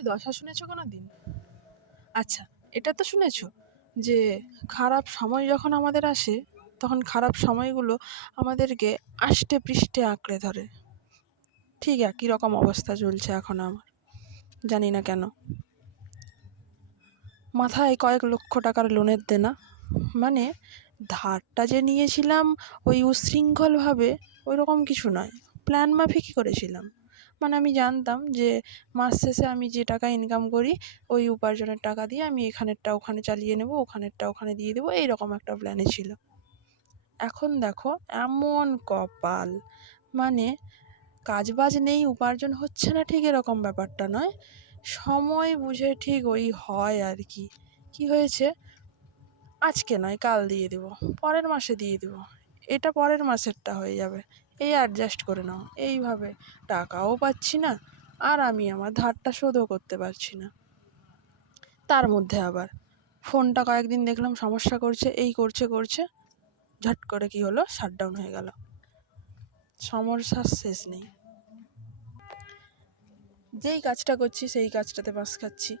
রানীর দশা শুনেছো কোনো দিন? আচ্ছা, এটা তো শুনেছো যে খারাপ সময় যখন আমাদের আসে, তখন খারাপ সময়গুলো আমাদেরকে আষ্টে পৃষ্ঠে আঁকড়ে ধরে। ঠিক একই রকম অবস্থা চলছে এখন আমার, জানি না কেন। মাথায় কয়েক লক্ষ টাকার লোনের দেনা, মানে ধারটা যে নিয়েছিলাম ওই উচ্ছৃঙ্খলভাবে, ওই রকম কিছু নয়, প্ল্যান মাফিকই করেছিলাম। মানে আমি জানতাম যে মাস শেষে আমি যে টাকা ইনকাম করি, ওই উপার্জনের টাকা দিয়ে আমি এখানেরটা ওখানে চালিয়ে নেব, ওখানেরটা ওখানে দিয়ে দেবো, এইরকম একটা প্ল্যানে ছিল। এখন দেখো এমন কপাল, মানে কাজবাজ নেই, উপার্জন হচ্ছে না ঠিক এরকম ব্যাপারটা নয়, সময় বুঝে ঠিক ওই হয় আর কি। কি হয়েছে, আজকে নয় কাল দিয়ে দেবো, পরের মাসে দিয়ে দেবো, এটা পরের মাসেরটা হয়ে যাবে, এই অ্যাডজাস্ট করে নাও, এইভাবে টাকাও পাচ্ছি না, আর আমি আমার ধারটা শোধও করতে পারছি না। তার মধ্যে আবার ফোনটা কয়েকদিন দেখলাম সমস্যা করছে, এই করছে করছে, ঝট করে কি হলো, শাটডাউন হয়ে গেল। সমস্যার শেষ নেই, যেই কাজটা করছি সেই কাজটাতে বাস খাচ্ছি,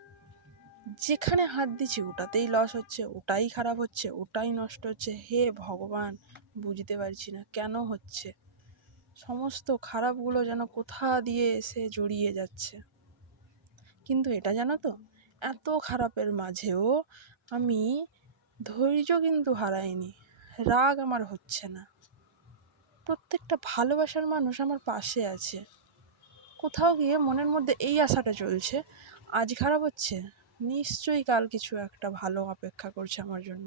যেখানে হাত দিচ্ছি ওটাতেই লস হচ্ছে, ওটাই খারাপ হচ্ছে, ওটাই নষ্ট হচ্ছে। হে ভগবান, বুঝতে পারছি না কেন হচ্ছে। সমস্ত খারাপগুলো যেন কোথা দিয়ে এসে জড়িয়ে যাচ্ছে। কিন্তু এটা জানো তো, এত খারাপের মাঝেও আমি ধৈর্য কিন্তু হারাইনি, রাগ আমার হচ্ছে না। প্রত্যেকটা ভালোবাসার মানুষ আমার পাশে আছে। কোথাও গিয়ে মনের মধ্যে এই আশাটা চলছে, আজ খারাপ হচ্ছে, নিশ্চয়ই কাল কিছু একটা ভালো অপেক্ষা করছে আমার জন্য।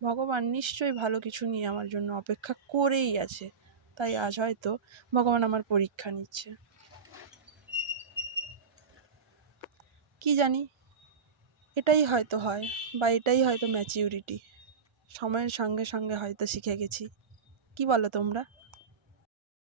ভগবান নিশ্চয়ই ভালো কিছু নিয়ে আমার জন্য অপেক্ষা করেই আছে। তাই আজ হয়তো ভগবান আমার পরীক্ষা নিচ্ছে, কি জানি। এটাই হয়তো হয়, বা এটাই হয়তো ম্যাচিউরিটি। সময়ের সঙ্গে সঙ্গে হয়তো শিখে গেছি। কি বলো তোমরা?